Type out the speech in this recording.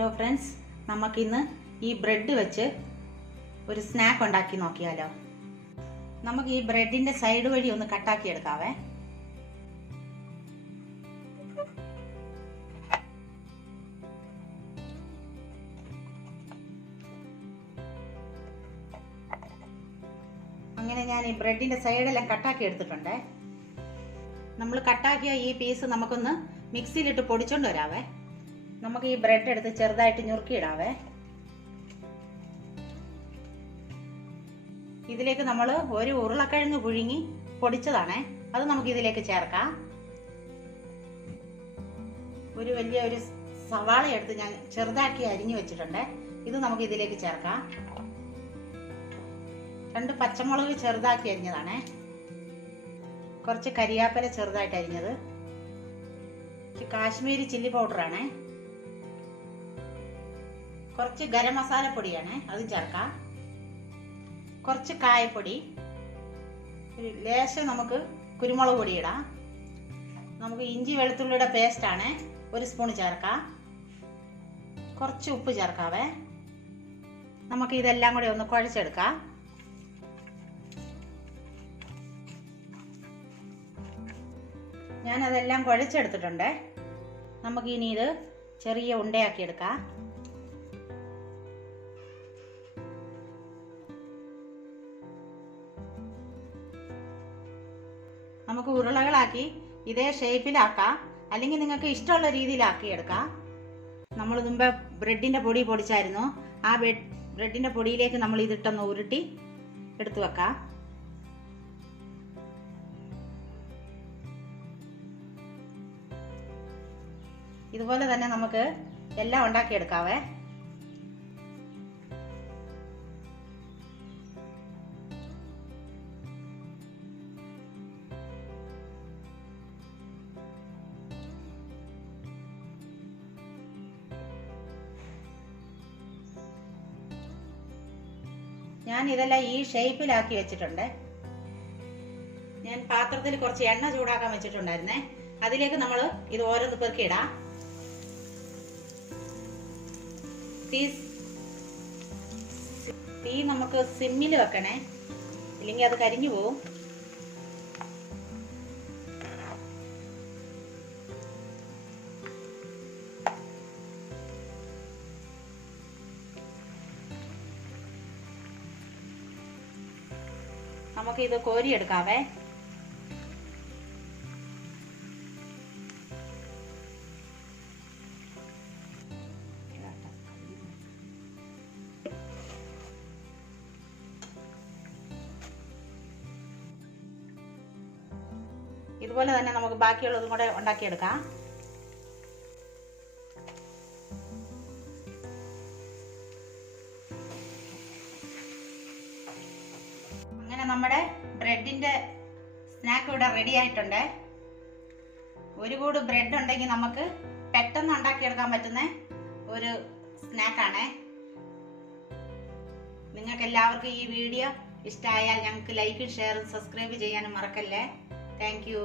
Hello friends, നമുക്കിന്ന് ഈ bread വെച്ച് ഒരു സ്നാക്ക് ഉണ്ടാക്കി നോക്കിയാലോ. നമുക്ക് ഈ ബ്രെഡിന്റെ സൈഡ് വഴി ഒന്ന് കട്ടാക്കി എടുക്കാവേ. അങ്ങനെ ഞാൻ ഈ ബ്രെഡിന്റെ സൈഡെല്ലാം കട്ടാക്കി എടുത്തിട്ടുണ്ട്. നമ്മൾ കട്ടാക്കിയ ഈ പീസ് നമുക്കൊന്ന് മിക്സിയിലിട്ട് പൊടിച്ചോണ്ട് വരാവേ. നമുക്ക് ഈ ബ്രെഡ് എടുത്ത് ചെറുതായിട്ട് ഞുറുക്കിയിടാവേ. ഇതിലേക്ക് നമ്മൾ ഒരു ഉരുളക്കിഴങ്ങ് പുഴുങ്ങി പൊടിച്ചതാണേ, അത് നമുക്ക് ഇതിലേക്ക് ചേർക്കാം. ഒരു സവാള എടുത്ത് ഞാൻ ചെറുതാക്കി അരിഞ്ഞു വെച്ചിട്ടുണ്ട്, ഇത് നമുക്ക് ഇതിലേക്ക് ചേർക്കാം. 2 പച്ചമുളക് ചെറുതാക്കി അരിഞ്ഞതാണേ, കുറച്ച് കരിയാപ്പില ചെറുതായിട്ട് അരിഞ്ഞത്, കാശ്മീരി ചില്ലി പൗഡറാണേ, കുറച്ച് ഗരം മസാല പൊടിയാണ്, അത് ചേർക്കാം. കുറച്ച് കായപ്പൊടി, ലേശം നമുക്ക് കുരുമുളക് പൊടി ഇടാം. നമുക്ക് ഇഞ്ചി വെളുത്തുള്ളിയുടെ പേസ്റ്റ് ആണ്, 1 സ്പൂൺ ചേർക്കാം. കുറച്ച് ഉപ്പ് ചേർക്കാവേ. നമുക്ക് ഇതെല്ലാം കൂടി ഒന്ന് കുഴച്ചെടുക്കാം. ഞാനതെല്ലാം കുഴച്ചെടുത്തിട്ടുണ്ട്. നമുക്ക് ഇനി ഇത് ചെറിയ ഉണ്ടയാക്കി എടുക്കാം. നമുക്ക് ഉരുളകളാക്കി ഇതേ ഷേപ്പിലാക്കാം, അല്ലെങ്കിൽ നിങ്ങൾക്ക് ഇഷ്ടമുള്ള രീതിയിലാക്കി എടുക്കാം. നമ്മൾ മുമ്പ് ബ്രെഡിന്റെ പൊടി പൊടിച്ചായിരുന്നു, ആ ബ്രെഡിന്റെ പൊടിയിലേക്ക് നമ്മൾ ഇതിട്ടൊന്ന് ഉരുട്ടി എടുത്തു വെക്കാം. ഇതുപോലെ തന്നെ നമുക്ക് എല്ലാം ഉണ്ടാക്കിയെടുക്കാവേ. ഞാൻ ഇതെല്ലാം ഈ ഷേപ്പിലാക്കി വെച്ചിട്ടുണ്ട്. ഞാൻ പാത്രത്തിൽ കുറച്ച് എണ്ണ ചൂടാക്കാൻ വെച്ചിട്ടുണ്ടായിരുന്നേ, അതിലേക്ക് നമ്മൾ ഇത് ഓരോന്ന് പെറുക്കിയിടാം. തീ നമുക്ക് സിമ്മിൽ വെക്കണേ, ഇല്ലെങ്കിൽ അത് കരിഞ്ഞു പോവും. നമുക്ക് ഇത് കോരിയെടുക്കാവേ. ഇതുപോലെ തന്നെ നമുക്ക് ബാക്കിയുള്ളതും കൂടെ ഉണ്ടാക്കിയെടുക്കാം. അങ്ങനെ നമ്മുടെ ബ്രെഡിന്റെ സ്നാക്ക് ഇവിടെ റെഡി ആയിട്ടുണ്ട്. ഒരു കൂട് ബ്രെഡ് ഉണ്ടെങ്കിൽ നമുക്ക് പെട്ടെന്ന് ഉണ്ടാക്കിയെടുക്കാൻ പറ്റുന്ന ഒരു സ്നാക്കാണ്. നിങ്ങൾക്ക് എല്ലാവർക്കും ഈ വീഡിയോ ഇഷ്ടമായാൽ ഞങ്ങൾക്ക് ലൈക്കും ഷെയറും സബ്സ്ക്രൈബ് ചെയ്യാനും മറക്കല്ലേ. Thank you.